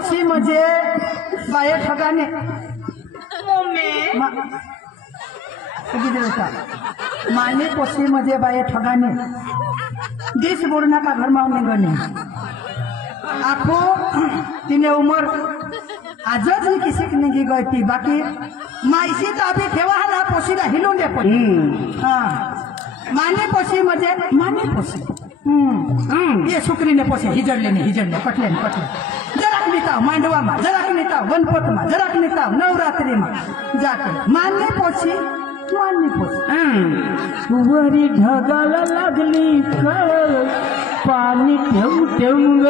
पोशी म्हणजे बाये ठगाने माने पोशी म्हणजे बाये ठगाने दिस बोलना का घर में गने आखो तिने उमर आजच ही किसी की नहीं गई थी बाकी माईसी ताबी ठेवा ना पोशीला हिलून दे पण हाँ माने पोशी म्हणजे माने पोशी ये सुकरीने पोसे हिजडले पटले जराक निताव मांडवा मा जराक निताव गणपत मा जराक निताव नवरात्री मा जाके माने पोशी वरी ढगाला लागली कळ पाणी ठेवून ग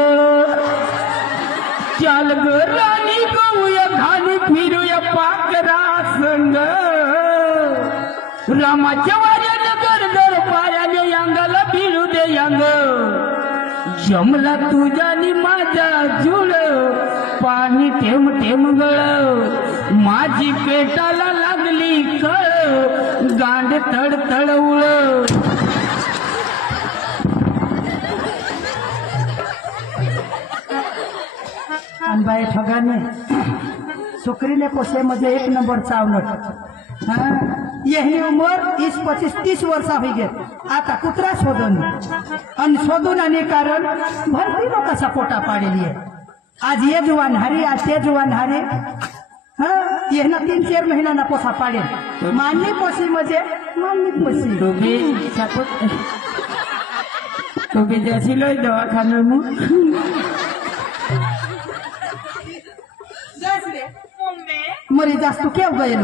चाल ग राणी गऊया घाली फिरूया पाकरा संग रामाच्या वाऱ्यानं गरदर पायाने अंगाला भिडू दे अंग जमला तुझ्यानी माझ्या जुळ पाणी ठेम गळ माझी पेटाला लागली कळ गांड तड उळ बाई ठगाने सुकरीने पोसे मध्ये 1 नंबर चावलट यही उम्र 20-25-30 वर्षा हुई गे आता कुत्रा शोधून आणि कारण भरती लोक सपोटा पाडेली आहे आज ये जुवान हारी आज ते जुवान हारी ये ना 3-4 महीना ना पोसा पाडे माननी पोसी म्हणजे माननी पोसी तुम्ही जैसी लो दवाखाना मरी जास्त केव गયેલ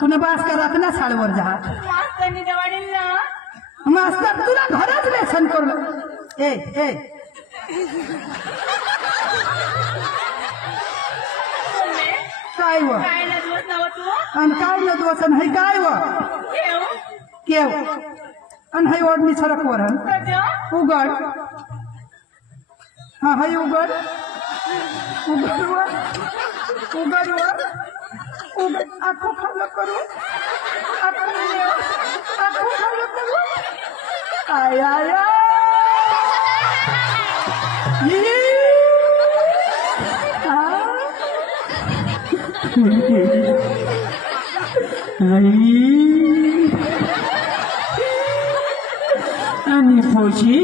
तुने बास का रखना साड़वर जा मास्टर तुला घरच लेसन करलो ए काय व अन काय न दोसन है काय व केव अन है ओढणी सडक वरन उघड हाँ है उघड आखो खालो करो आखो खालो करो आया आणि पोशी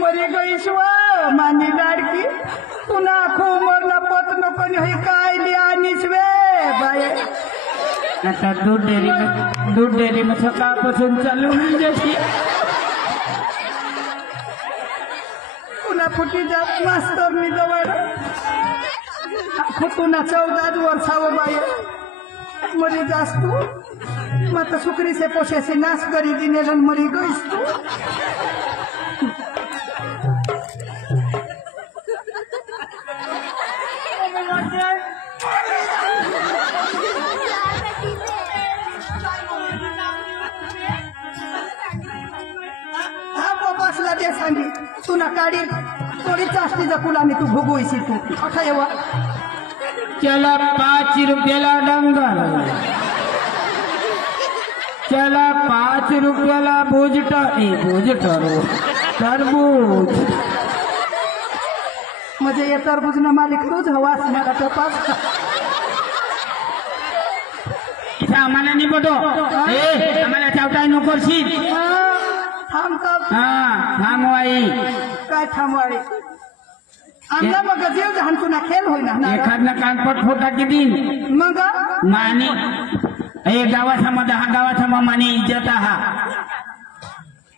मरी गई शिवा मानी लाडकी पुन्हा आखो उमरला पत नको हे काय लिया निसवे बाय आता दूध डेअरी में सकाळपासून चालू होऊन जाते पुन्हा फुटी जात मास्तर मी जवळ आखो पुन्हा 14 वर्षाव बाय मरी जास तू मत सुकरी से पोसे से नाश करी दिने मरी गईस तू सांगी तू ना काढी थोडी जास्ती जकुलाने तू भोगोयसी तू अठा येवा चला 5 रुपयाला डंगर चला 5 रुपयाला तरबूज म्हणजे ये तरबूज ना मालिक तूच हवा असणारा तपास आम्हाला नाही पटो आम्हाला चावटाय नकोशी थांबवाई काय थांबवाई आमला मग जीव जहान तुला खेळ होईना एखादना कानपट फोटा किती मग माने हे गावासमध्ये हा गावासमा माने इज्जत हा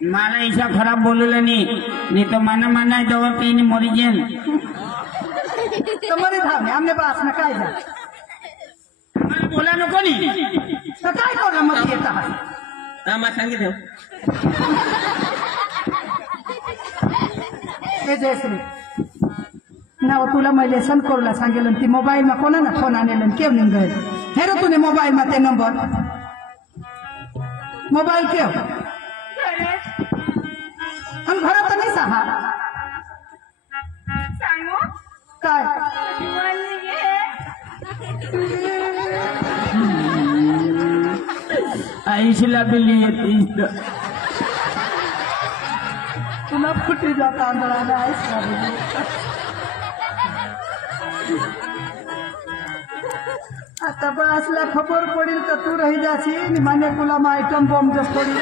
मला ऐसा खराब बोलवलं नाही तर माना जवळ तीन मोरिजन मरे धावणे आमने बास ना काय जा बोला नको नी तर काय करणार मग येत आम्हाला सांगितलं जयश्री नाव तुला मैं लेसन करूला सांगेल ती मोबाइल में कोना ना फोन आने केव नहीं गए हेरो तूने मोबाइल में ते नंबर मोबाइल केव हम घर तो नहीं सहा काय आईशिला बिल्ली तुला फुटीचा तांदळाला आहेस का रे? आता बसला खबर पडेल तर तू रही जाशील माने तुला मग आयटम बॉम्ब जब पडेल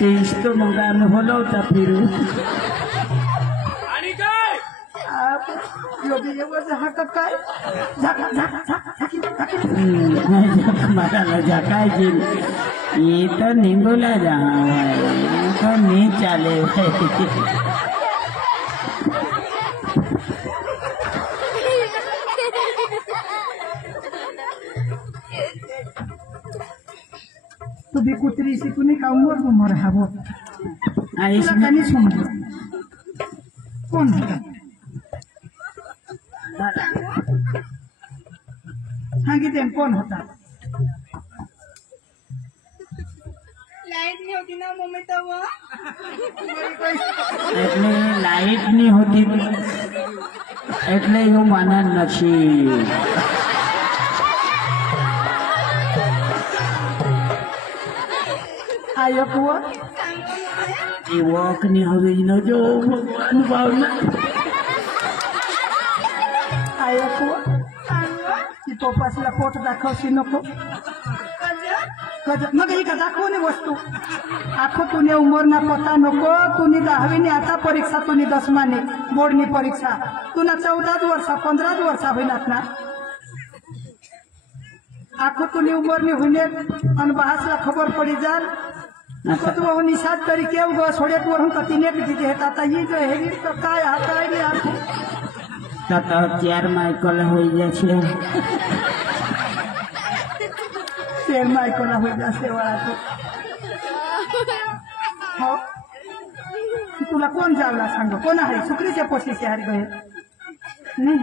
तेच तो मग आम्ही बोलवता फिरू योगी झाक काय मला झकायची ये तो निंबूला जा तो नहीं चाले तू भी कुत्री सी कुणी का उमर हवो इसमें समज कोण सांगितले कोण होता लाईट नहीं होती ना मम्मी तेव्हा એટલે લાઈટ ની હોતી એટલે હું માનન નથી आयो कुव એ વોક ની હવે ન જો ભગવાન ભાવના आयो कुव ती पप्पासला पोट दाखवशी नको मग ही का दाखवणे वस्तू आखो तुने उमरना पता नको तुनी 10वी आता परीक्षा तुनी 10माने बोर्डनी परीक्षा तुना 14 वर्ष 15 वर्ष होईनात ना आखो तुनी उमरनी होईने आणि बहासला खबर पडी जाल तू निषाद तरी केव ग सोडेत वरून का तिने तिथे हेत आता ही जो हेरी तो काय हाताय नाही आखो તત 4 માઇકલ હોઈ જાય છે शेर मायकोला होई जासे वाळा तू हो तुला कोण जावला सांग कोण आहे सुकरीच्या पोशीचे हरी गए नाही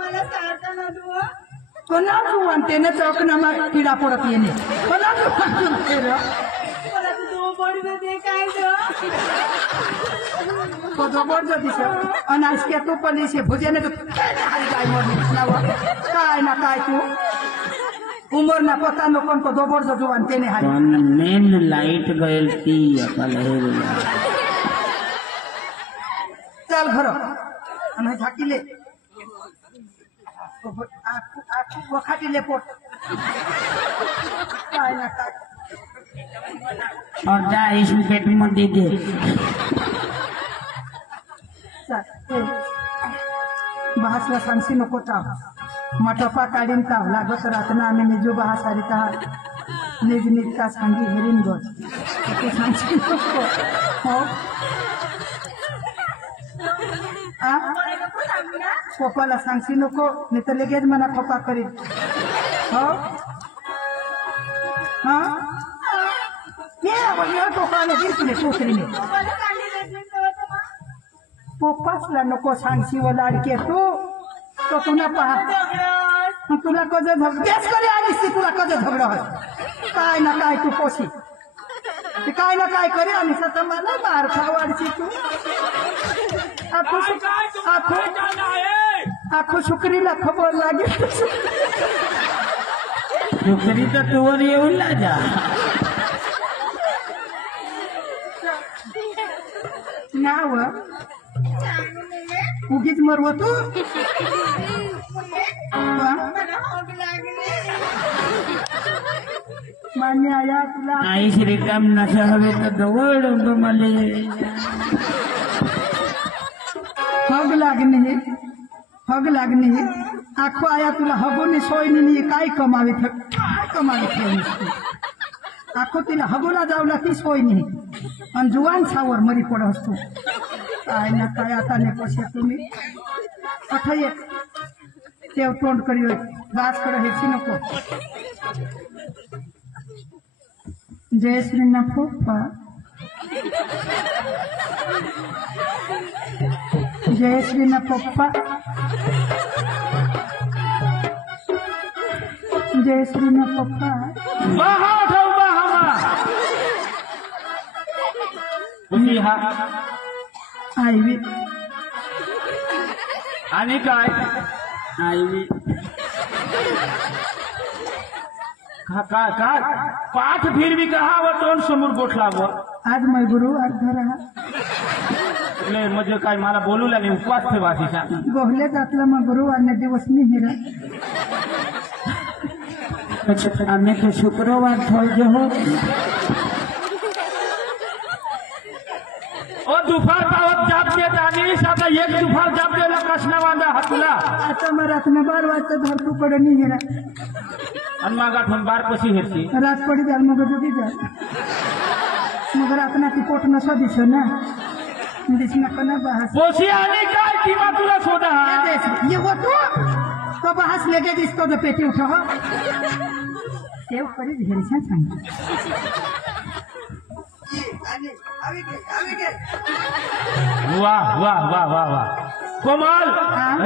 मला सारखा ना तू कोणा तू आणते ना चौकना माग किडा पडत येणे कोणा तू आणते रे मला तू दो बॉडी मध्ये काय तो दोबोड जो दिस आणि आजके तू पलीसे भुजेने तू हरी गाय मोडली काय ना काय तू उमर ना पता नको को दोबोड जो जुवान तेने हारी પણ મેન લાઈટ ગયેલ તી અકલ હેરેલા चल घर आणि झाकीले आखू वखाटीले पोट काय ना काय અડધા આઈસ પેટ માં દે દે बहासला सांगशी नको ताव मटपा काढीन ताव लागत रातना आम्ही निजू बहासारी का निज निज का सांगी हेरीन गो ते सांगशी नको हो पप्पाला सांगशी नको नाही तर लगेच मला पप्पा करीन हो हा ये टोकाने दिसले टोकरीने पप्पासला नको सांगशी व लाडके तू तो तुला पहा तुला कज झगड्याच करे आलीस ती तुला कज झगडा होत काय ना काय तू पोशी ते काय ना काय करे आणि सत मला मार खावाडची तू आखो शुक्रीला खबर लागेल છોકરી તો તુવર એવું લાજા नाव उगीच मरव तू मान्य आया तुला आई श्रीकाम नशा हवे तर जवळ मला हग लागणे आखो आया तुला हगोनी सोयनी काय कमावी आखो तिला हगोला जावला ती सोय नाही आणि जुवान सावर मरी पड असतो काय ना काय आता ने कसे तुम्ही अथ एक तेव तोंड करी बास कडे हेची नको जय श्री ना पप्पा जय श्री ना पप्पा जय श्री ना पप्पा बहा ठेव बहा तुम्ही हा आईवी आणि काय आईवी का पाठ फिर भी कहा व तोंड समोर गोठला व आज मैं गुरुवार धरा એટલે म्हणजे काय मला बोलू लागले उपवास ठेवायचा गोहले जातला मग गुरुवारने दिवस नाही हिरा आम्ही तो शुक्रवार ठेवतो हो ओ दुपार पावत जाप देत आणि आता एक दुपार जाप द्यायला कसला वांदा हातला आता मग रात्र 12 वाजता धरतू पडे नाही हिरा आणि मग आठवण बार कशी हेरची रात पडी जाल मग जोगी जा मग रातना ती पोट नसा दिसो ना दिसना कना बहास पोशी आणि काय किंवा तुला सोडा ये वो तो बहास लेके दिसतो तो पेटी उठा हो तेव परी घेरछा सांग वाह वाह वाह वाह वाह कोमल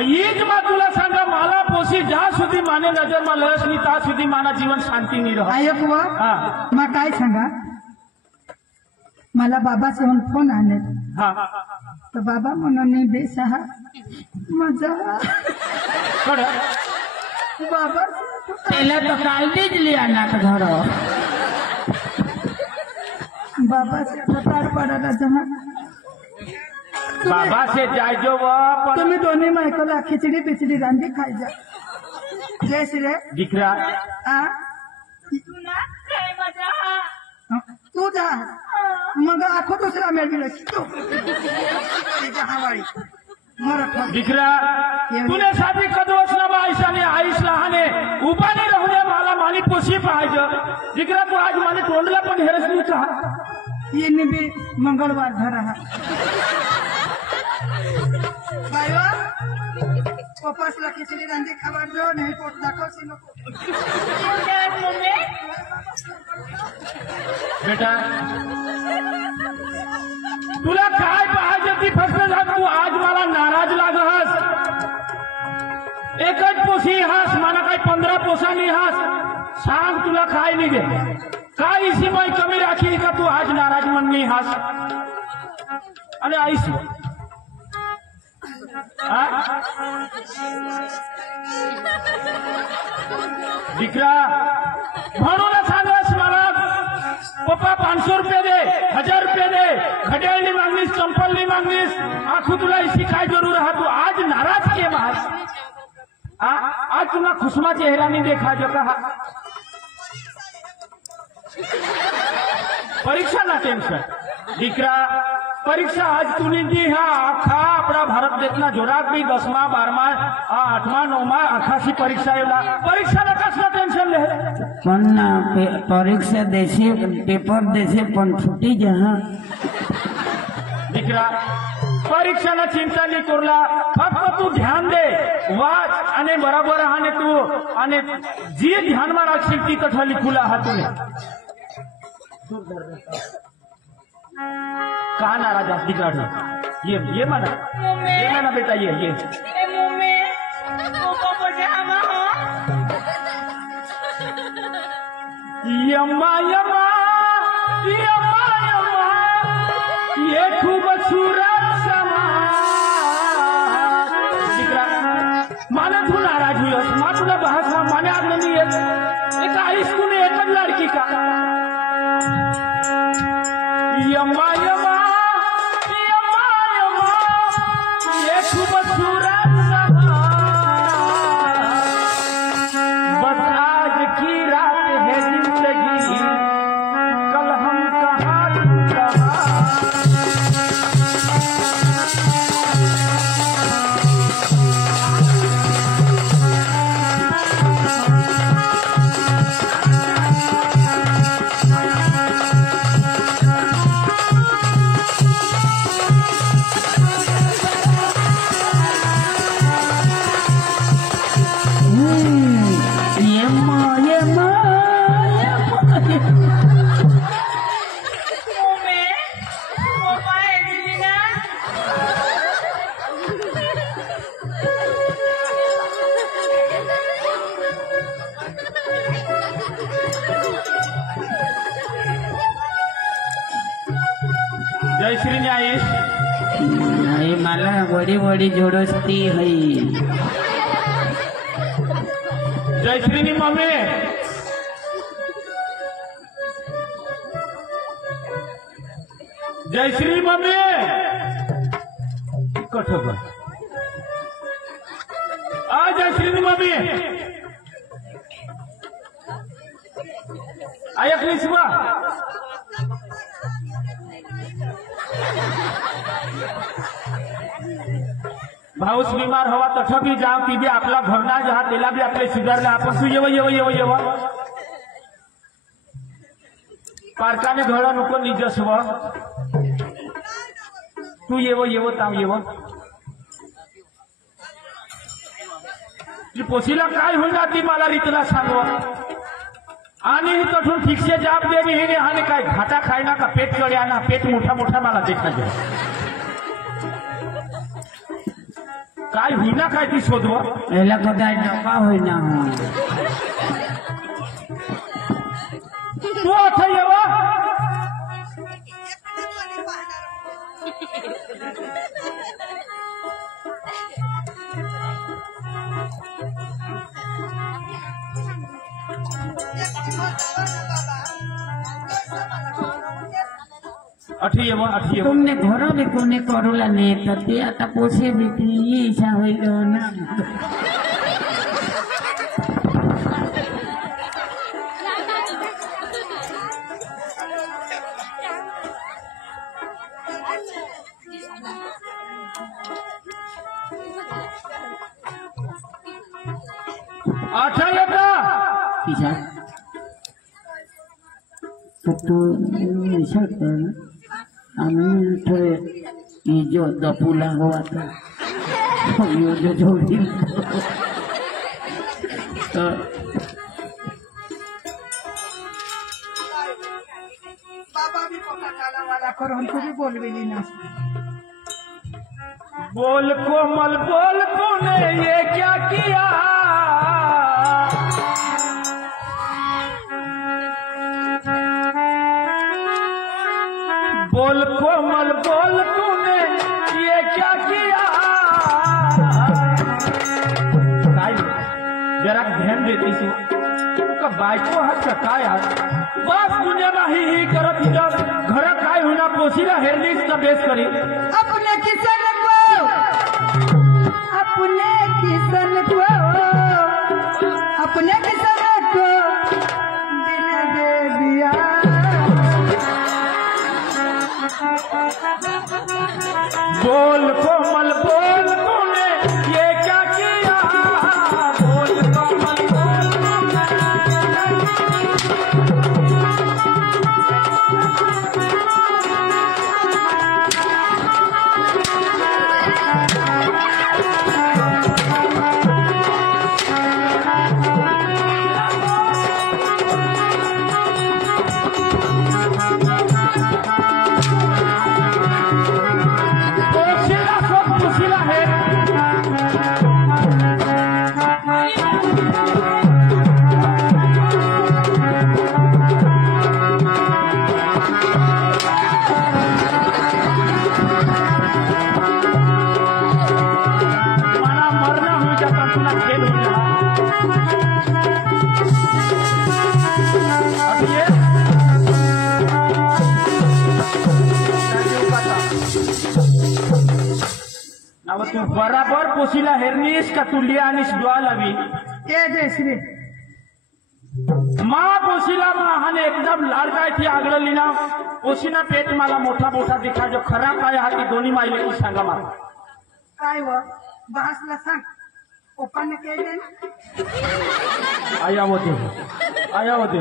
हीच मग तुला सांगा मला पोशी ज्या सुधी माने नजर मा लस मी त्या सुधी माना जीवन शांती नाही राहत आयक व हा मग काय सांगा मला बाबाचे फोन आले हा तर बाबा म्हणून बेसहा मजा कड बाबा त्याला तो काल दिली अनाथ घर बाबा से तार पडायला जमा बाबा से जायजो व पण तुम्ही दोन्ही मायकोला खिचडी पिचडी रांधी खाय जा जय श्री दिकरा आ तुला काय मजा तू जा मग आखो दुसरा मेळविला तू हवाळी मराठा दिकरा तुने साधी कदवस ना आईशाने आईश लहाने उपानी राहुदे मला मानी पोशी पाहिजे दिकरा तू आज माने तोंडला पण हेरस नाही का ये भी मंगळवार धरा बायो पप्पासला खिचडी रांधी खावाड दो नाही पोट दाखवशी नको मम्मी बेटा तुला काय पाहिजे ती फक्त जा तू आज मला नाराज लागहस एकच पोशी हास मला काय 15 पोसानी हास सांग तुला काय नाही दे काय इसी माई कमी राखी का तू आज नाराज म्हणणी हास आणि आईस दिकरा म्हणून सांगस मला पप्पा 500 रुपये दे 1000 रुपये दे घड्याळनी मागणीस चंपलनी मागणीस आखू तुला इसी काय जरूर हा तू आज नाराज के मास आज तुला खुशमा चेहरा नहीं देखा जो कहा परीक्षा ना टेन्शन दिकरा परीक्षा आज तूने दी हा आखा आपला भारत देशना जोरात बी 10मा 12मा 8मा 9मा आखाशी परीक्षा येला परीक्षा ना कसलं टेन्शन ले पण परीक्षा देशे पेपर देशे पण छुट्टी जहा दिकरा परीक्षाला चिंता नाही करला फक्त तू ध्यान दे वाच आणि बरोबर आणि तू आणि जी ध्यान मा राखशील ती कथा लिखूला हा तुने कहा नाराज आज दिकरा ये माना बेटा ये मम्मी पप्पा बोले हम हो यम्मा यम्मा यम्मा यम्मा ये खूब सूरत समा दिकरा माने तू नाराज हुईस मा तुला बहस माने आज नहीं एक आईस तूने एक लड़की का यम्मा यम्मा यम्मा यम्मा ये खूब सूरत समा बस आज की रात है जिंदगी कल हम कहाँ मम्मी पप्पा एलिना जय श्री न्यायेश नाही मला वडी वडी जोडस्ती हई जय श्री नी मम्मी जयश्री मम्मी कठ आ जयश्री मम्मी ऐकलीस बा भाऊस बीमार हवा तठ भी जाव ती बी आपला घरना जहा त्याला बी आपले सुधारला आपण तू येव पारकाने घडा नको निजस्व तू येव ताव ती पोशीला काय होईना ती मला रीतला सांगव आणि ही तठून ठीकसे जाब देवी हे आणि काय घाटा खायना का पेट कडे आणा पेट मोठा मोठा मला देखायचे काय होईना काय ती शोधव याला कदाय नका होईना तू आता येव अठीयव तुमने घरों में कोने करोला ने तते आता पोसे बेटी ये इच्छा होईल ना आठा तू ऐसा कर आम्ही थोडे जो दपूला हुआ था जो जोड़ी बाबा भी पोता काला वाला करो हमको भी बोलवेली ना बोल कोमल बोल तूने ये क्या किया बोल कोमल बोल तूने ये क्या किया काय जरा ध्यान देतीस का बायको हात का काय हात बस दुनिया ही करत हिचं घर काय होईना पोशीला हेरलीच तर बेस करी अपने किसन को दिल दे दिया बोल कोमल बोल तूने ये क्या किया बोल कोमल बोल तू बराबर पोशीला हेरनीस का तू लिया आणि द्वा लावी ए जयश्री मा पोशीला हाने एकदम लाल काय थी आगळली ना पोशीना पेट मला मोठा मोठा दिखा जो खरा काय हा की दोन्ही मायले की सांगा मला काय व बासला सांग ओपाने केले आया होते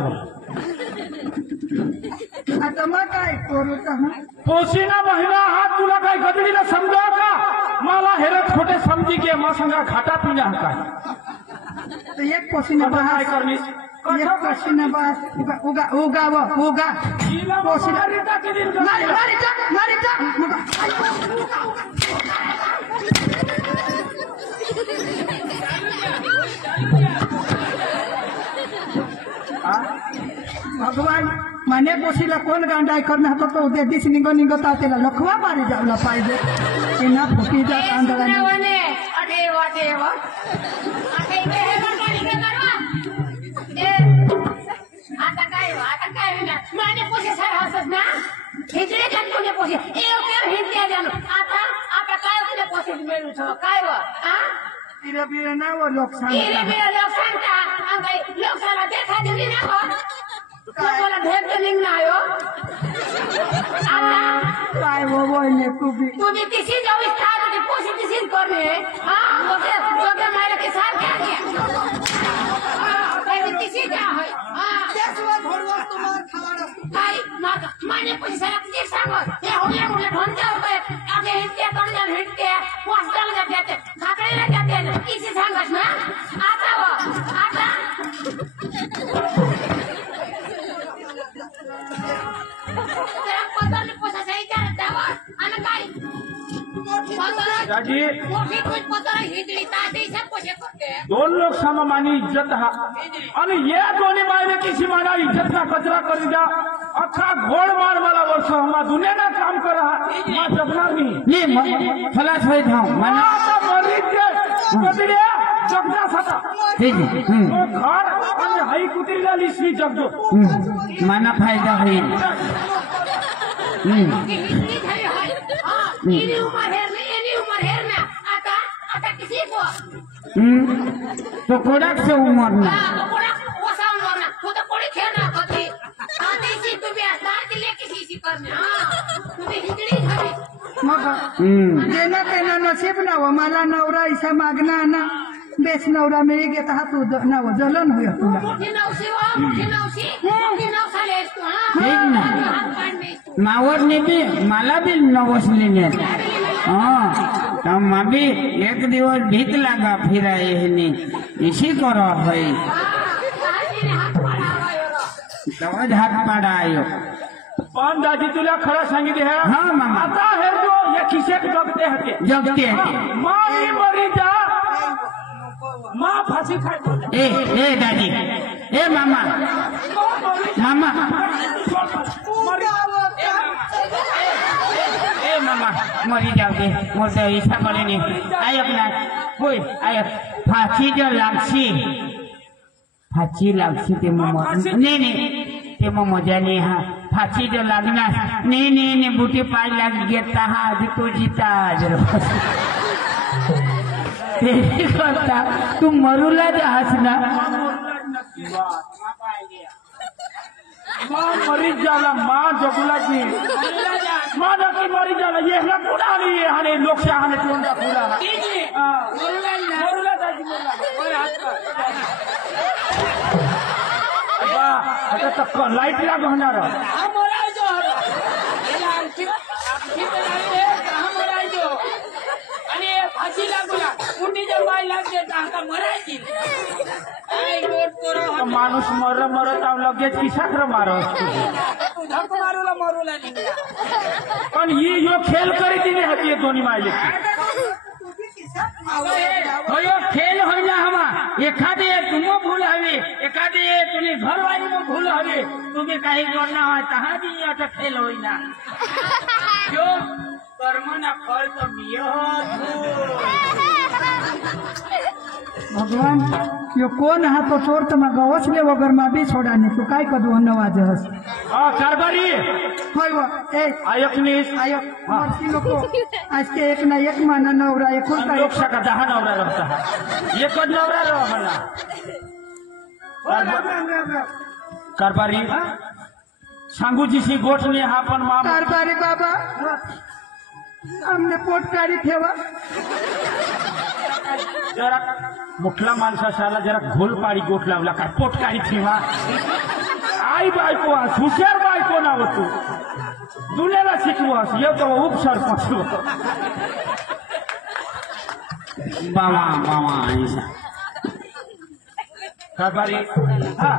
आता मग काय करू तर पोशीना महिना हा तुला काय गदडीला समजा का मला हेरत खोटे समजी के मा संगा घाटा पिण्या काय तो एक पोशीने काय बहास करनीस एक पोशीने बहास उगा पोशीने रीता के दिन मारिता भगवान मने पोशीला कोण गांडाय करणं होतं तो उद्या दिस निघता त्याला लखवा मारी जावला पाहिजे की ना फुटी जात आंदोलन आता काय माझे पोसे सारा हसत ना खिचडी खात कोणी पोसे एक हिंदी जानो आता काय तुला पोसे मिळू छ काय व तिरे बिरे ना वो लोक इरे बिरे लोक सांगता अंगाई लोकाला देखा दिली ना हो लोकाला भेट दिली ना आयो आता काय वो ने तुम्ही किसी जो विस्तार की पोसे किसी करने हां लोके मारे के साथ क्या किया किसी क्या है हां त्याशिवाय घोडवास तुम्हाला खाणार काय माने पैसा किती सांग हे होल्या मुले ढोंडा होते आगे हिंदे करून हिंदे पोस्टाला जाते खाकळीला जाते किसी सांगस ना आता त्या पदाने पैसा जायचा दावा आणि काय राजी मोठी कोण पदा हिंदली ताते सब पैसे करते दोन लोक सममानी इज्जत हा आणि या दोन्ही बायने किसी माना इज्जत का कचरा कर दिया अख्खा घोड मार मला वर्ष हमा दुनियाना काम कर मा जगणार नाही नहीं खलास हुए था माना आता मरीत के कदड्या जगदा सता जी जी घर आणि हाई कुत्रीला लिसवी जगदो माना फायदा है हिंदली झाली आहे हां इनी उमर हेर ना आता किसी को तो कोडाक से उमर ना कोडा वसावणार ना तो कोडी खेळणार कधी आदेशी तुम्ही आधार दिले किसी करणे हां तुम्ही हिंदली झाली मग देना तेना नसीब ना वो मला नवरा ऐसा मागना ना बेस नवरा मिळी घेता हा तू ना वो जलन होय तुला मोठी नवशी नवसालेस तू हां ठीक ना मावर ने भी मला भी नवस लेने हाँ माँ भी एक दिवस भीत लगा फिरा यही इसी करो है तवज हात पाडा आयो पण दाजी तुला खरं सांगितले है हाँ मामा आता हे जो या खिशेक जगते हते जगते हैं माँ भी मरी जा माँ फांसी खाए ए दादी ए मामा मामा ए मामा मरी जाओ दे मोर तो ऐसा करे नहीं आय अपना कोई आय फांसी जो लागसी ते मम नहीं ते मम मजा नहीं हाँ फांसी जो लागना नहीं बूटी पाई लग गया आज तो जीता आज करता तू मरूला जहास ना माँ मरी जाला माँ जगुला की माँ नक्की मरी जाला ये ना पूरा नहीं है हने लोक से हने टोंडा पूरा मरुला दाजी अबा आता तक लाइट लाग होणार माणूस मरत लगेच की साखर मारत पण ही यो खेळ करी दिली होती दोन्ही मायले खेल होइला हमा एखादे तुम भूल हवे एखादे तुम्ही घरवाली में भूल हवे तुम्ही काही करना है तहा भी अट खेल होइला जो कर्म ना फल तो मियो भगवान यो कोण हा तो चोर तर मग गवसले वगर मा बी सोडाने तू काय कदू अन्नवाज हस कारभारी होय व ए आयकनीस आयो मरसी नको आज के एक ना एक माना नवरा एक होता लोक सका 10 नवरा रहता एक नवरा रह मला कारभारी सांगू जिसी गोठ ने हा पण मा कारभारी बाबा हमने पोटकारी ठेवा जरा मुठला माणसाला जरा घोल पाडी गोठ लावला काय पोटकारी ठेवा आई बायको हुशार बायको नाव तू दुनियाला शिकवस येतो उपसरपंच बाबा ऐसा कारभारी हा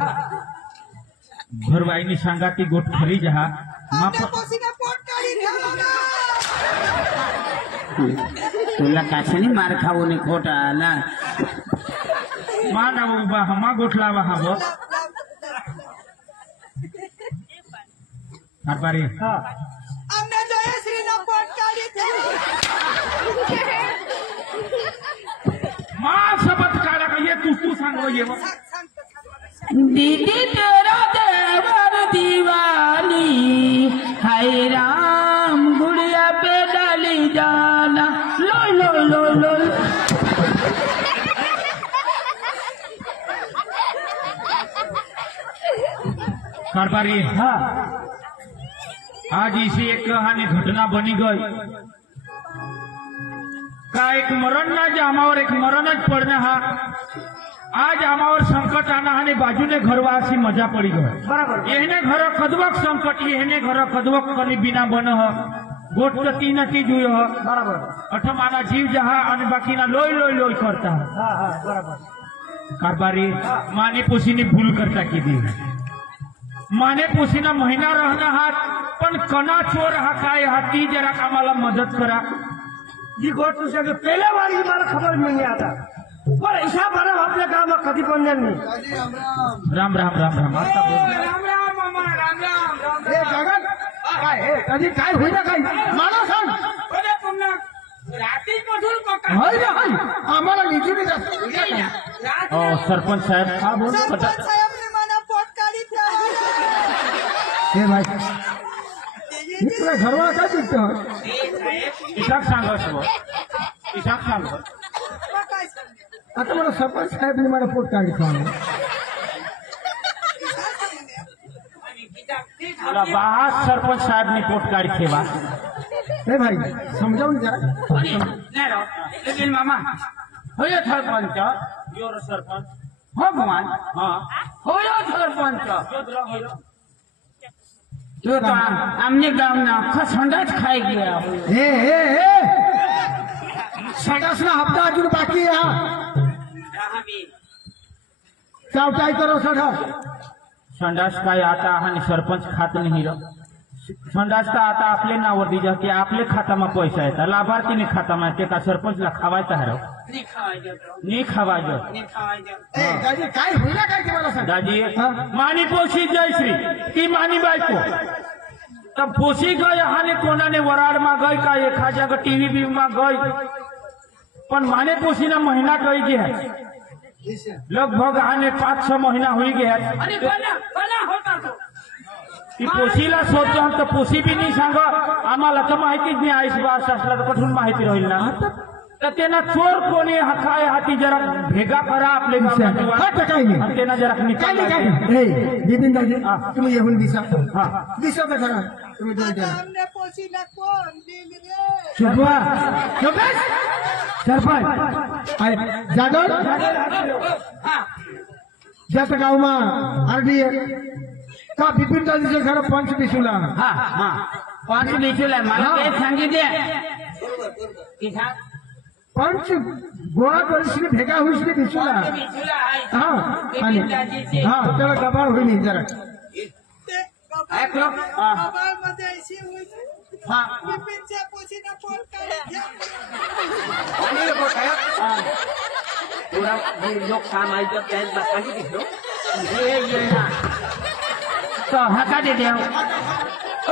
घरवाईनी सांगा ती गोठ खरी जहा तुला काछनी मार खाऊ ने खोटा आला मा ना उभा हमा गोठला वहा बो कारभारी हा अમને જયશ્રીનો પોટ કાઢી છે माँ शपथ काढा का ये तू सांगो ये दीदी तेरा देवर दीवानी हाय राम लोय लोय कारभारी हाँ आज इसी एक कहानी घटना बनी गई का एक मरण ना जे आम्हावर एक मरणच पडणं हा आज आम्हावर संकट आणा आणि बाजूने घरवासी मजा पडी गई बराबर येहने घर कदवक संकट येहने घर कदवक कनी बिना बन ह गोट तो तीन चीज हुई ह बराबर अठमाना जीव जहा आणि बाकीना लोय लोय लोय करता है हाँ हाँ बराबर कारभारी माने पोसीने भूल करता की दी माने पोसीना महिना रहना हात पण कणा चोर हा काय हा ती जरा आम्हाला मदत करा जी गोष्ट तुझ्या पहिल्या वारी मला खबर मिळली आता पण हिसाब भरा आपल्या गावात कधी पण नाही राम राम राम राम आता बोल राम राम मामा राम राम राम हे जगन काय हे कधी काय होईल काय मला सांग अरे पुन्हा रात्रीपासून पका होय ना होय आम्हाला निजून ओ सरपंच साहेब हा बोल सरपंच साहेबने मला पोट काढीत हे भाई इथला घरवा काय दिसतं इशाक सांगस इशाक सांग काय सांगते आता मला सरपंच साहेबने मला पोट काढी खावा मला बाहा सरपंच साहेबने पोटकाडी ठेवा हे भाई समजावून जरा नाही राव लेकिन मामा होय सरपंच योर सरपंच भगवान हा होय सरपंच जो तो आमने गाँव ना अख्खा संडास खाई गया हे सटासना हप्ता अजून बाकी आहे हा चावटाई करो सटा संडास काय आता आणि सरपंच खात नाही र संडास का आता आपले नावर दी जाते आपले खातामा पैसा येतात लाभार्थीने खातामा ते का सरपंचला खावायचा है नी खावायचं दाजी काय होईल काय तुम्हाला सांग दाजी मानी पोशी जयश्री ती मानी बायको तब पोशी गई हाने कोणाने वराड मा गई का एखाद्या टीव्ही बी मा गई पण माने पोशी ना महीना गई गया है लगभग आने 5-6 महीना हुई गया है आणि बना होता तो ती पोशीला शोधतो तर पोशी बी नाही सांग आम्हाला तर माहितीच नाही आईस बास असला तर कुठून माहिती राहील ना तर त्यांना चोर कोणी हा काय हाती जरा भेगा करा आपले काही नाही आणि त्यांना जरा काय निकाल नाही काय नाही बिपिन दाजी हा. तुम्ही येऊन दिसा हा. दिसा तर खरा तुम्ही दोन द्या आमने पोशीला कोण दिली रे चुपवा चुप सरपंच जाधव ज्याचं गावमा आरडी का बिपिन दाजीचं घर पंच दिसूला हा हा पाच लिहिलेला मला ते सांगितले की सांग पंच गोळा करून भेगा होईल दिसूला हा आणि हा त्याला गबाळ होईल जरा ते ऐकलो कबाळ मध्ये अशी होईल हा बिपिनच्या पोशीला पोट काढीत पुरा लोक सामायचं त्यांना सांगितलं हे ये ना तो हका दे देव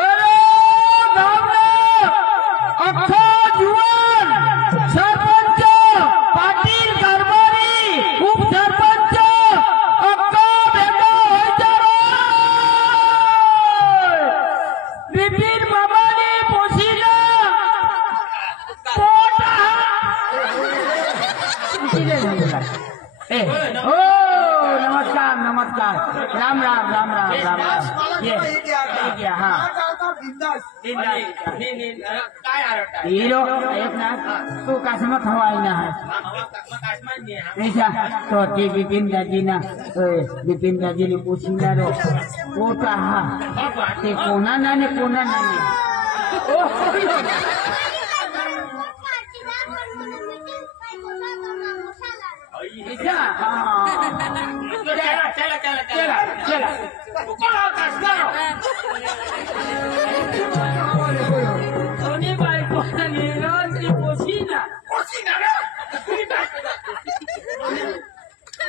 अरे अख्खा जीवन सरपंच पाटील कारभारी उपसरपंच अख्खा भेगा व्हायचा बिपिन बाबाने पोशीला ए ओ नमस्कार नमस्कार राम राम राम राम राम राम ये गया हाँ हीरो एक ना तू कासमत हवाई ना है ऐसा तो ती बिपिन दाजी ना बिपिन दाजी ने पूछिला रो वो कहा ते कोणा नाने कोणी बायको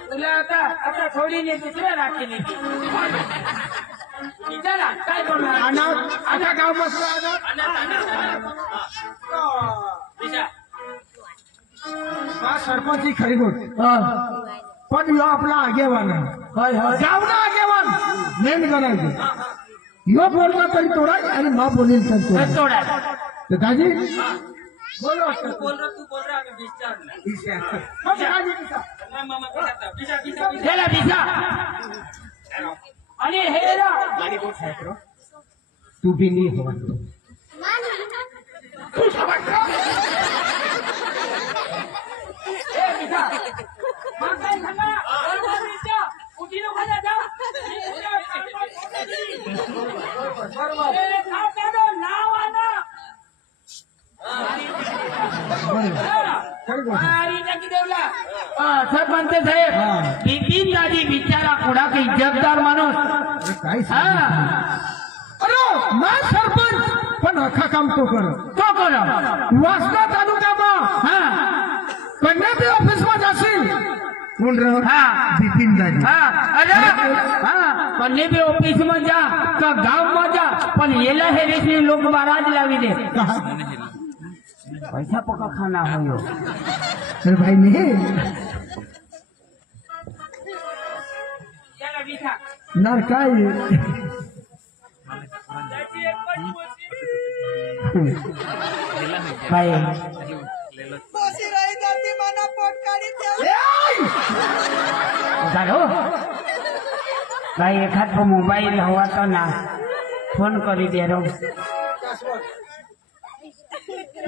तुला आता थोडी नाही दुसऱ्या राखी नाही विचारा काय बोलणार आता गाव बसला सरपंच ही खरी गोष्ट पण यो आपला आगेवान गावना आगेवान नेम करायचे यो बोलला तरी तोडा आणि मा बोलेल तर तोडा दाजी बोलो तू बोल रहा अभी डिस्चार्ज गेला दिसा आणि हे ना तू भी नहीं हो सरपंच साहेब बिपिन दादी बिचारा कुडा की इज्जतदार माणूस काय हा अरे मैं सरपंच पण अख्खा काम तो कर तो करो वासना तालुक्याમાં हा कन्या बी ऑफिसમાં जाशील कोण रे हा बिपिन दादी हा अरे हा पण बी ऑफिस में जा का गांव में जा पण येला हे रेसनी लोक महाराज लावी दे पैसा पका खाना हो अरे भाई नहीं नार काय भाई पोसी रही जाती मना पोट काढी ठेव झालो भाई एखाद मोबाईल हवा तो ना फोन करी दे रो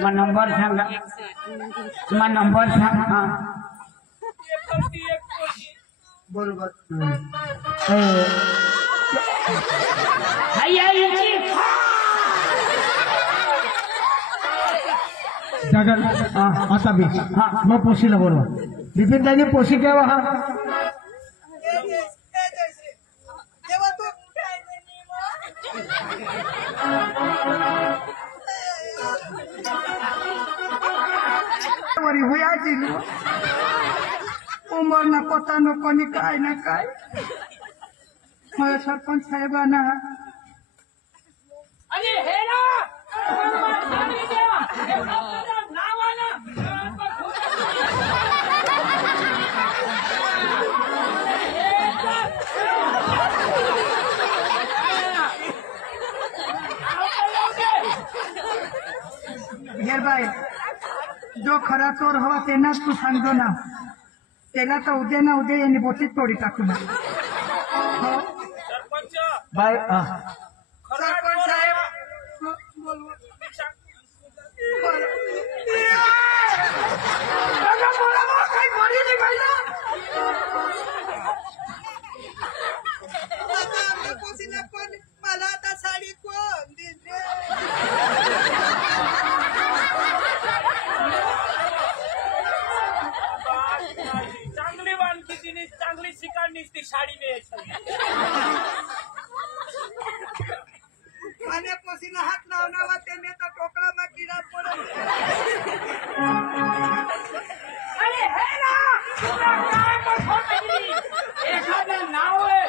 मग नंबर सांगा मग नंबर सांग हा बरोबर जगन आता भी हाँ मैं पोशीला बोलवा बिपिन दादी पोशी क्या वहाँ तेव्हा तू खायचं नाही वरी हुआ जी उमर न पता न कोणी काय ना काय माझ्या सरपंच साहेबांना आणि हे ना घेर बाय जो खरा चोर हवा त्यांना तू सांगतो ना त्याला तर उद्या ना उद्या यांनी बोटीत तोडी टाकू ना बाय सरपंच साहेब आता आमच्या पोसीला पण मला आता साडी कोण दिली चांगली बांधली तिने चांगली शिकाडलीच ती साडी न्यायची आणि पोसीला हात लावणार त्याने तर टोकळा किडा पडत अरे हे ना तुला काय मत होती एखादं नाव आहे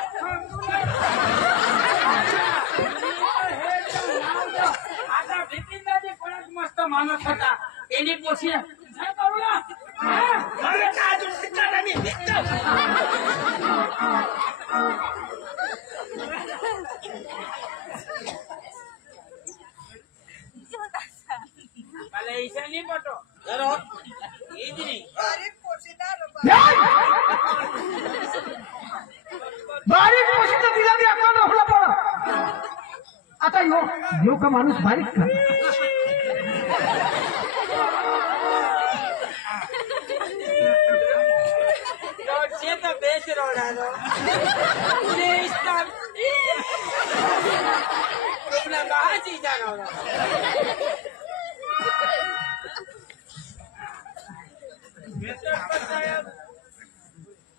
आता बिपिन दादी कोणाच मस्त माणूस होता त्यांनी पोशी करू ना काय शिकणार मी मला ऐसा नहीं पटो बारीक पोसीदार बारीक पोशी तर तिला बी अक्कल नसला पडा आता यो का माणूस बारीक का रोडचे तर बेस रोड आलो तुमला बाहर चीजा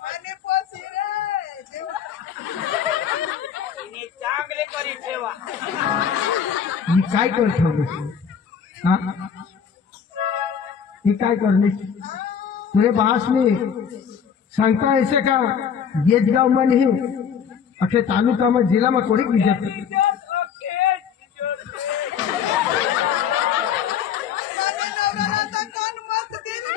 आणि पोसी रे चांगले करी ठेवा मी काय कर ठेवले हा ही काय करले तुझे बास में सांगता ऐसे का येच गाव में नहीं अखे तालुका में जिला में कोई इज्जत माझ्या नवऱ्याला तर कोण मत दिलं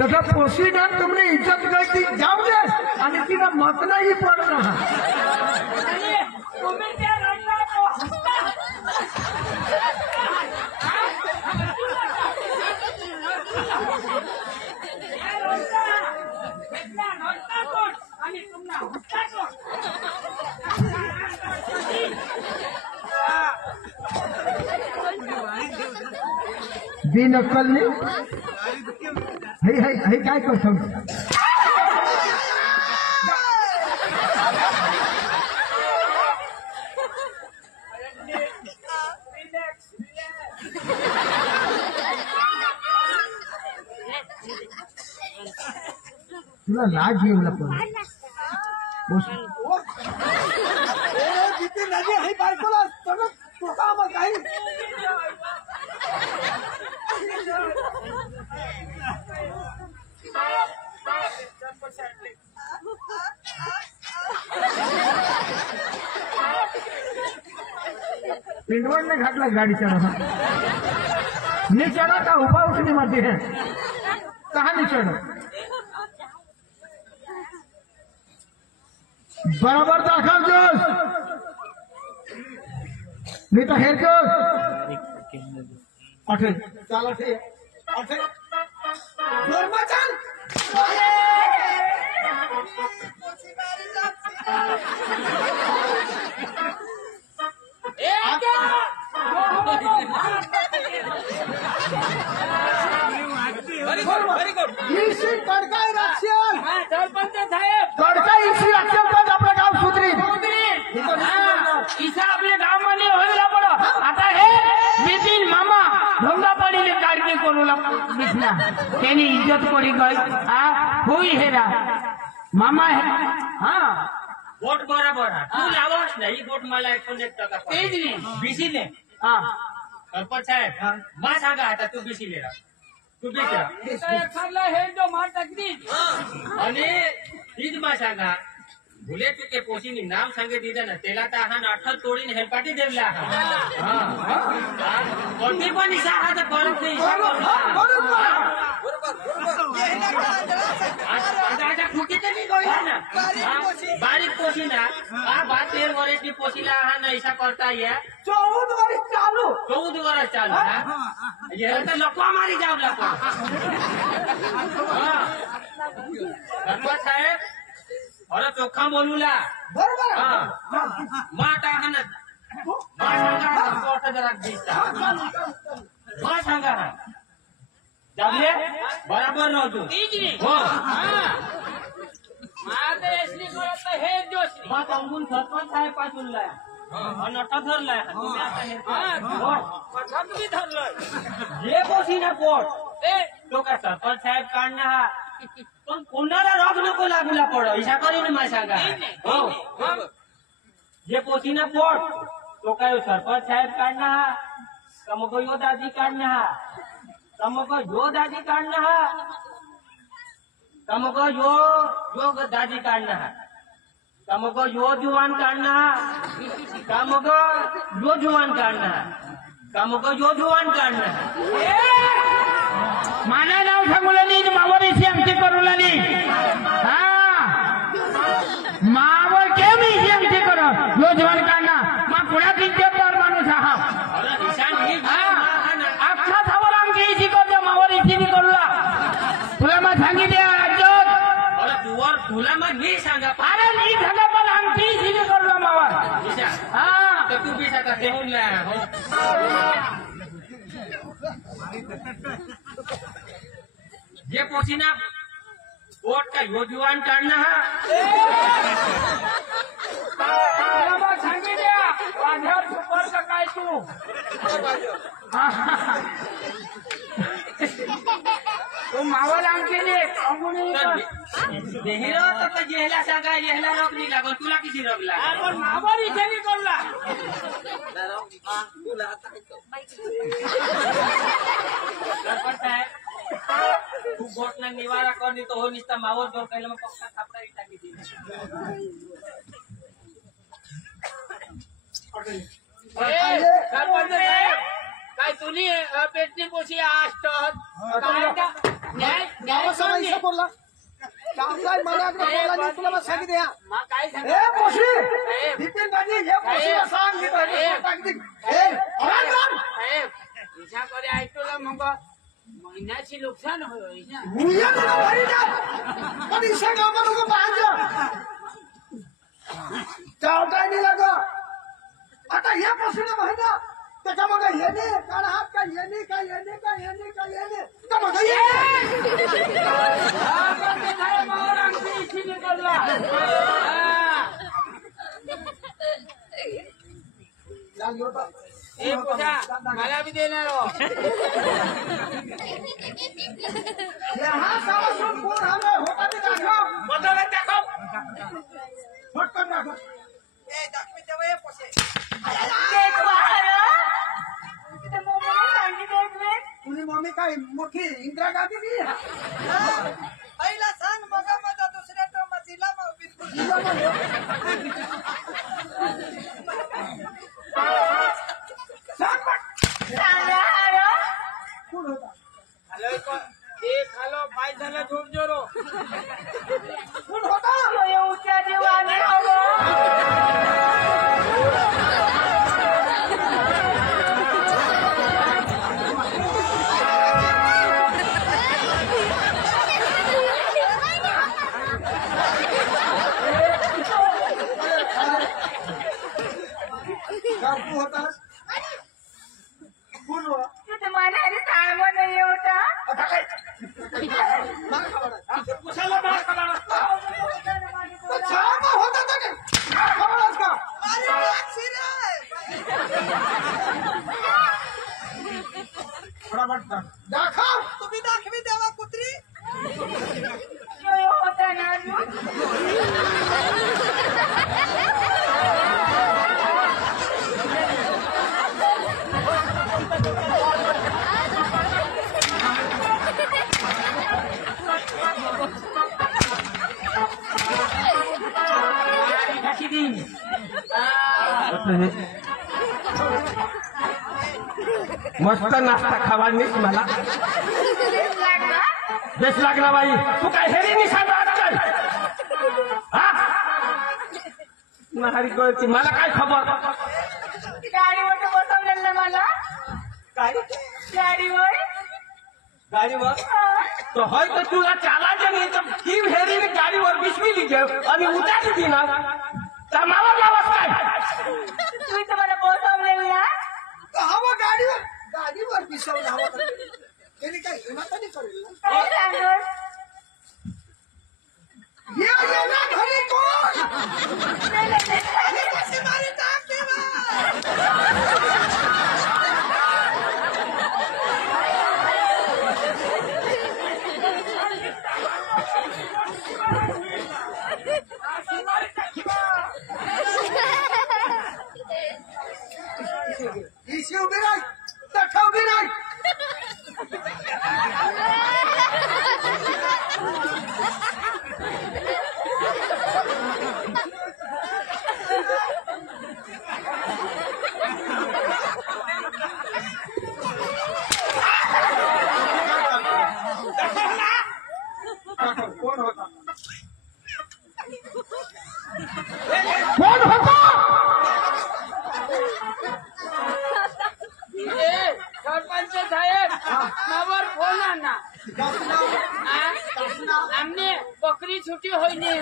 तथा पोशीदार तुमने इज्जत करती जाऊ दे आणि पार्टी का मसला ही पड़ रहा। तुम्ही त्या रडला आणि तुम्हाला हुट्टा बिन अक्कलने हे काय करतो तुला लाज येऊ पण तिथे नदी हे बायकोला सगळं तुका मग काही पिंडवण ने घाटला गाड़ी चढ़ा नहीं चढ़ा का उभा उठने मध्य है कहा नहीं चढ़ा बराबर दाखल जोश नहीं तो हेर जोश अठे चल अठे अठे जोरमा चल इसी कडकाई राक्षण सरपंच साहेब कडका इसी राक्षण पण आपलं गाव सुधरी इसा आपल्या गावामध्ये व्हायला पडो आता हे नितीन मामा धोंडा पडीले काढणी करू दिसला त्यांनी इज्जत करी गई होई हेरा मामा है हाँ वोट बराबर है तू लावस नहीं वोट मला 101% तेज ने बीसी ने हाँ सरपंच साहेब मा सांगा आता तू बीसी ले रहा तू बीसी रहा एखादला हे जो मार टाकली आणि तीच मा सांगा भुले तुके पोशीनी नाम सांगे दिलं ना त्याला तर हा अठ्ठल तोडीने हेलपाटी देवला कोणती पण इशा हा तर परत नाही आता खुकी तर नाही गोळी ना बारीक पोशी ना हा 12 वर्षाची पोशीला हा ना इशा करता ये 14 वर्ष चालू 14 वर्ष चालू ना हे तर लपवा मारी जाऊ लागतो सरपंच साहेब अरे चोखा बोलूला बरोबर माटा हा मा सांगा कोर्ट जरा दिसता मा सांगा जाऊया बराबर नव्हतो हो माझं एसली करत हे जोशी मा सांगून सरपंच साहेब पासून लाय नटा धरलाय तुम्ही आता हे कथा तुम्ही धरलोय जे पोशी ना पोट तो काय सरपंच साहेब काढणं हा पण कोणाला रोग नको लागूला पडो इशा करीन मा सांगा हो जे पोशी ना पोट तो काय सरपंच साहेब काढणं हा का मग यो दादी काढणं हा का मग यो दादी काढणं हा का मग यो दादी काढणं हा का मग यो जुवान काढणं हा का मग यो जुवान काढणं हा का मग यो जुवान काढणं हा माना नाव सांगुलानी मावरीशी आमची करूलानी मावर केम इशी आमची करो यो जवान काढणा मग कुणा इज्जतदार माणूस अख्खा थावर आमची इशी करतो मावर इशी नाही करूला तुला मग सांगितले राज्यात तुला मग मी सांगा अरे मी सांगा पण आमची इशी नाही करूला मावर तर तू बी आता देऊन जे पोसीना पोट का यो जुवान काढणं तुला सांगितल्या माझ्यावर सुपर का काय तू तो मावल आमचे देहिरो तर जेहला सांगा येहला रोग नाही लागल तुला किती रोग लागला पण मावल इथे नाही करला सरपंच साहेब तू बोटना निवारा करनी तो हो निसता मावर जोर कैला मग पक्का थापता इटा किती सरपंच काय तुम्ही पेटणी पोशी आष्ट न्याय बोलला काय मला आपल्या बोलायला तुला मग सांगितलं या. मग काय ए सांगा पोशी बिपिन दाजी हे पोशीला सांग मी टाकते. ए अरे साहेब हिशा करे ऐकलं मग महिन्याची नुकसान होईल ना मुया ना भरी जा पण इसे गावा नको पाहायचं चावताय नाही लाग आता हे पोशीला महिना त्याच्यामध्ये येणे काळ हात काय येणे काय येणे काय येणे काय येणे तर मग मला बी देणार हो हा सावसून कोण आलं होता ते दाखव बदलत दाखव फटकन दाखव ए दाखवी तेव्हा ये पोसे तुझी मम्मी काय मोठी इंदिरा गांधी नी पहिला सांग मग माझा दुसऱ्या टोमाचीला कोण होता एक खालो पाय झाला झोप जोरो कोण होता तू होतास कोण होता आता काय मार खावा कुशाला मार खाला छामा होता तर काय खावास का फटाफट दाखव तुम्ही दाखवी तेव्हा कुत्री मस्त नाश्ता खावानीस मला बेस लागला बाई तू काय हेरी नाही सांगा काय नाहरी कळती मला काय खबर गाडीवर बसवलेलं मला काय गाडीवर गाडीवर तो होय तर तुला चालायचं नाही तर ती हेरी गाडीवर बिस्मिली घे आणि उतारी ती ना तर मला गावात काय तुम्ही तुम्हाला बसवलेलं हवा गाडीवर गाडीवर पिसवून हवा त्यांनी काय हिमाताने करेल काय सांगत ये ना घरी कोण आणि कशी मारी टाक तेव्हा इशी उभी राह तठा उभी राह कोण होता कोण होता सरपंच साहेब मावर फोन आणा आमने बकरी छुट्टी होईनी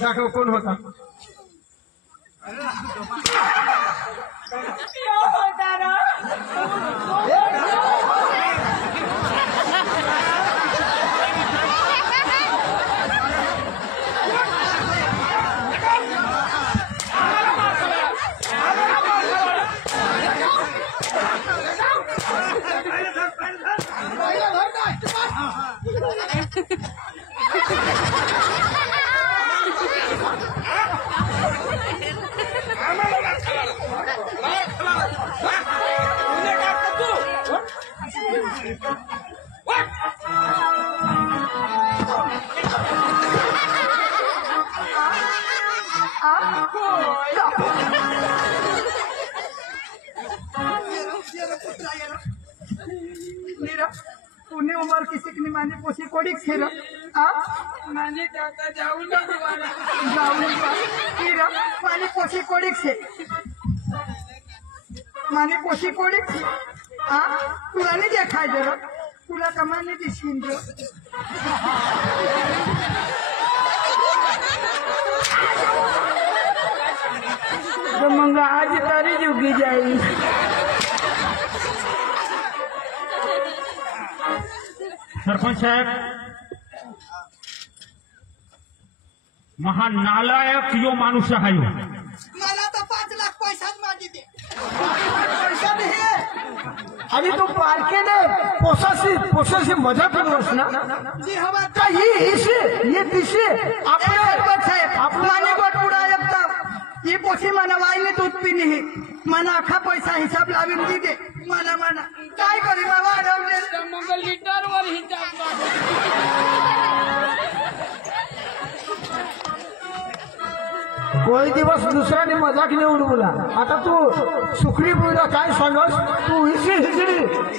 दाखव कोण होता फिर तूने उमर किसी की माने पोसी कोड़ी फिर माने काका जाऊ नको मला जाऊंगा फिर माने पोसी कोड़ी से माने पोसी कोड़ी तुला नहीं देखा जरा तुला कमाने दिसीन जो तो मग आज तरी जुगी जाई सरपंच साहेब महान नालायक यो माणूस आहे हो. मला तर 5 लाख पैसाच मागे दे पैसा नाही आणि तू पारखेने पोसाशी मजा करूस ना जी हवा का ही हिशी ये दिशी आपले आपलाने गोट उडा एकदा ही पोशी मला वाईने दूध पिणी मला अख्खा पैसा हिसाब लावून दे मला काय करी बाबा अडवले मग लिटर वर हिसाब कोई दिवस दुसऱ्याने मजाक नाही उडवला आता तू सुखडी बोला काय सांगस तू हिशी हिजडी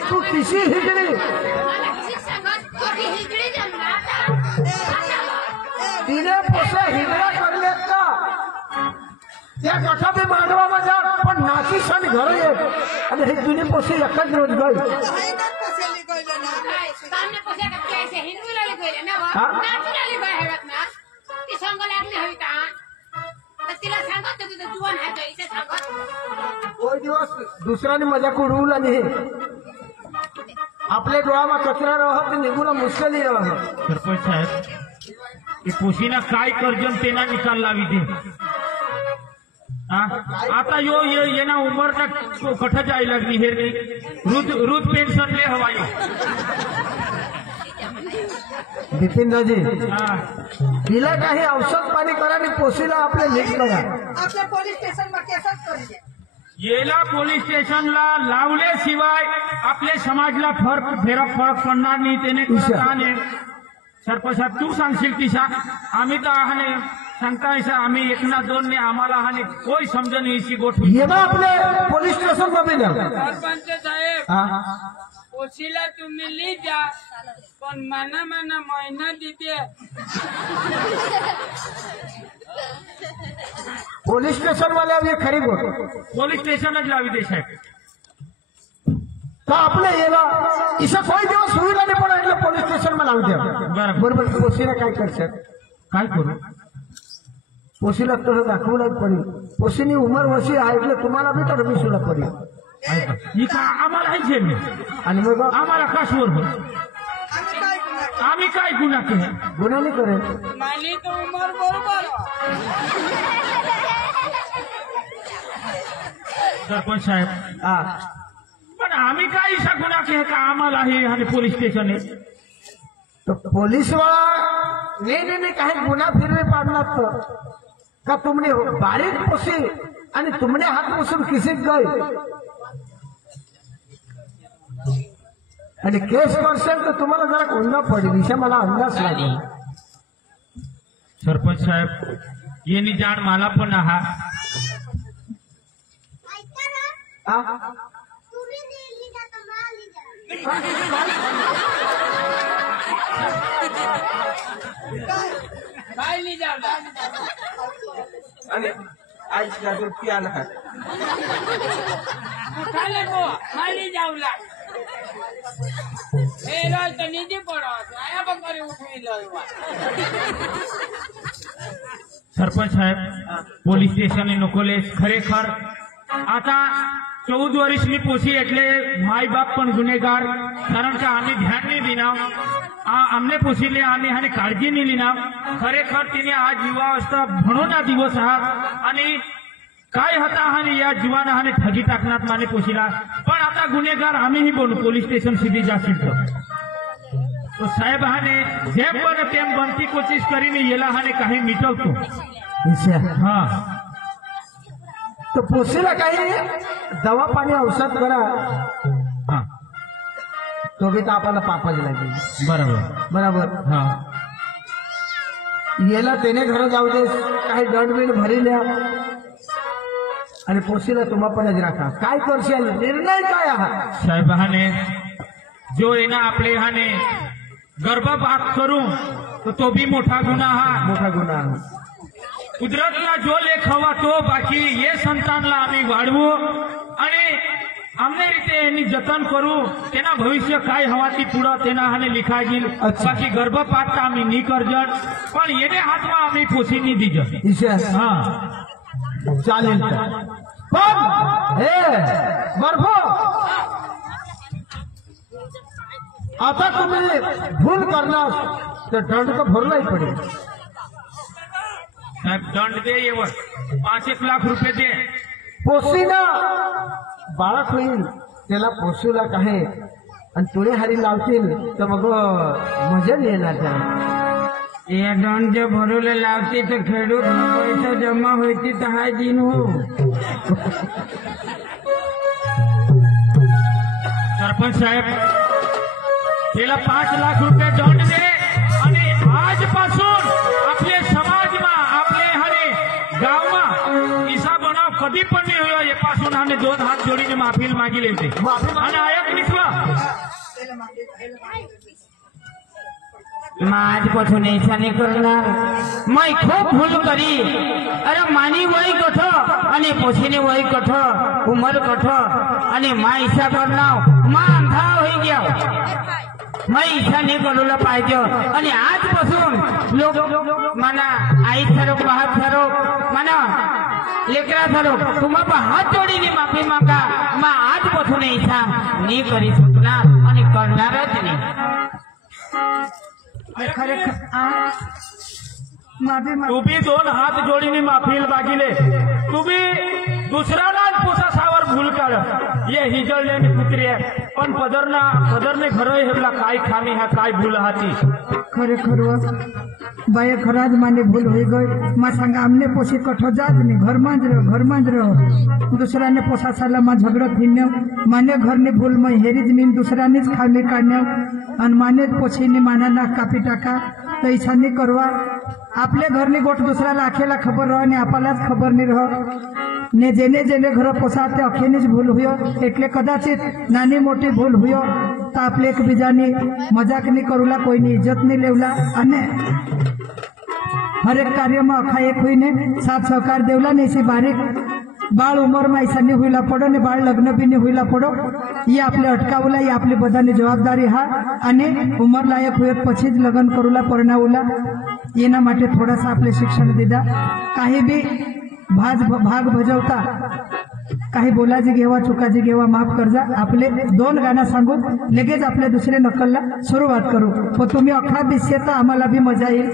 तू तिशी हिजडी मला किती सांगत की हिजडी जन्मात तिने पोसे हिजडा करलेत का त्या कथा बी मांडवा माझा पण नाची सण घर येत आणि हे जुनी पोसे एकच रोज गई पैशाली कळलं ना सामने पोसे का कैसे हिंदू लाली कइले ना हा? नॅचरली बाहेरत ना ती संग लागली हवी का तर तिला सांगत होती तर जुवन आहे तो इथे सांगत कोई दिवस दुसऱ्याने मजाक उडवला नाही आपल्या डोळ्यामा कचरा राहत निघून मुश्किल राहत सरपंच साहेब हे पोशीना काय कर्जन तेना निकाल लावी दे आता यो ये ना उमर तक कठ जाय लागली हे रे रुद पेन्शन ले हवा यो नितीन राजे हा. तिला काही औषध पाणी करा आणि पोशीला आपले नीट करा आपल्या पोलीस स्टेशन वर केसच करू दे येला पोलीस स्टेशनला लावल्याशिवाय आपल्या समाजला फरक पडणार नाही त्याने करत आहे. सरपंच साहेब तू सांगशील तिशा आम्ही तर आहाने सांगता आम्ही 1 ना 2 ने आम्हाला आहाने कोई समजण इसी गोठवी ये ना आपले पोलीस स्टेशन मध्ये ना सरपंच साहेब हा? पोशीला तुम्ही ली जा पण मना महिना देते पोलीस स्टेशन वाले ये खरी गोष्ट पोलीस स्टेशनच लावी दे साहेब तर आपले येला इथं कोई दिवस सुविधा नाही पण એટલે पोलीस स्टेशन मध्ये लावू द्या बरोबर. बरोबर पोशीला काय करशात काय करू पोशीला तसं दाखवलं पडेल पोशीनी उमर वशी आहे એટલે तुम्हाला बी तर विसुला पडेल ही का आम्हाला आहे झेल आणि मग आम्हाला काशवर हो आम्ही काय गुन्हा केला गुन्हा नाही करेल माली तो उमर बरोबर सरपंच साहेब हा पण आम्ही काय असा गुन्हा केला का आम्हाला हे आणि पोलीस स्टेशन आहे तो पोलीस वाला नाही काही गुन्हा फिरवे पाडणार तर का तुमने बारीक पोसी आणि तुमने हात पुसून किसिक गए आणि केस करसेल तर तुम्हाला जरा गुन्हा पडेल विषय मला अंदाज लागेल सरपंच साहेब येणी जाण मला पण आहात हा? काय ली जावला खाले को माली जावला ए रोज तो नीचे पड़ो आया बकरी उठवी लो सरपंच साहेब पोलीस स्टेशन नकोले खरेखर आता 14 वर्ष मी पोसी એટલે माय बाप पण गुन्हेगार कारण का आम्ही ध्यान नाही दिना आमने पोसीले आम्ही आणि काळजी नाही लिना खरेखर तिने आज जीवावस्था म्हणून दिवस आहात आणि काय होता आणि या जीवाना आणि ठगी टाकण्यात माने पोसीला पण आता गुन्हेगार आम्हीही बोलू पोलीस स्टेशन सीधी जाशील तो साहेब हाने जेम पण तेम बनती कोशिश करीने येला हाने काही मिटवतो विषय हा तो पोसीला काही दवा पाणी औषध करा हा तो बी तर आपल्याला पापाच लागेल बरोबर बरोबर हा येला त्याने घर जाऊ दे काही दंडबिंड भरी द्या आणि पोसीला तुम्हा पण राखा काय करशाल निर्णय काय आहात साहेबाने जो आहे ना आपल्या ह्याने गर्भपात करू तो भी मोठा गुन्हा हा. मोठा गुन्हा आहे. कुदरतला जो लेख हवा तो बाकी ये संतानला आम्ही वाढवू आणि आमने रीते यांनी जतन करू. तेना भविष्य काय हवा ती पुढं तेना हाने लिखा गेल. अच्छा. बाकी गर्भपात तर आम्ही नी करजन पण येणे हातमा आम्ही पोसी नी दिजन. ईशा हा चालेल पण हे बर्फो आता तुम्ही भूल करणार तर दंड तर भरलाही पडेल. साहेब दंड दे येवर 5-1 लाख रुपये दे. पोसीना बाळक होईल त्याला पोसूला काय आणि तुळे हारी लावतील तर मग मजा नाही येणार त्याला. ये दंड जो भरोले लावती तो खेडूत पैसा जमा होती तो हाय दिन हो. सरपंच साहेब त्याला 5 लाख रुपये दंड दे आणि आजपासून आपले समाजमा आपले हाने गावमा इसा बनाव कधी पण नाही होय. यापासून आम्ही 2 हात जोडीने माफील मागील येते आणि आयत विश्वा आज पासून ऐसा नहीं करणार. मैं खूब भूल करी. अरे मानी वही कठ आणि पोसीने वही कठ उमर कठ आणि मा ऐसा करणार मा अंधा हो गया. मैं ऐसा नहीं करूला पाहिजे आणि आजपासून लोक मना आई ठरोक बाहेर ठरोक मना लेकरा ठरोक तुम्हाला हात जोडीने माफी मागा. मा आजपासून ऐसा नहीं करी शकणार आणि करणारच नाही. माफी माग. तू भी 2 हात जोडीने माफील मागिले. तू भी दुसऱ्याला पोसासावर भूल काढ. ये हिजळलेली कुत्री आहे पण पदरने खरं हेबला काय खामी हा काय भूल हाती. खरे खरं बाय खराज माने भूल हो गई. मा सांगा आमने पोसी कठो जात नहीं घर मांज रहो दुसऱ्याने पोसा साला मा झगड़ फिरण्या माने घर ने भूल मैं हेरीज नीन दुसऱ्यानेच खामी काढण्या आणि माने पोसीने माना नाक कापी टाका तर ऐसा नहीं करवा. आपले घरनी गोट दुसऱ्याला आखेला खबर रह ने आपल्यालाच खबर नहीं रह ने जेने जेने घर पोसा ते अखेनीच भूल हुयो. એટલે કદાચિત નાની મોટી ભૂલ હુયો તો આપણે એકબીજાની મજાક નહીં કરુલા કોઈની ઇજ્જત નહીં લેવલા અને હરેક કાર્યમાં અખા એક હોઈને સાથ સહકાર દેવલા ને એસી બારીક બાળ ઉંમરમાં ऐसा नहीं हुईला पडो ने बाळ लग्न बी नहीं हुईला पडो. ये आपले अटकावला ये आपली बधानी जवाबदारी हा અને ઉંમર લાયક હોય પછી જ લગ્ન કરુલા પરણાવલા. એના માટે થોડાસા આપણે શિક્ષણ દીધા. काही बी भाग भजवता काही बोलाजी घेवा चुकाजी घेवा माफ करजा. आपले 2 गाणं सांगू लगेच आपल्या दुसरे नकलला सुरुवात करू. पण तुम्ही अख्खा दिसते तर आम्हाला बी मजा येईल.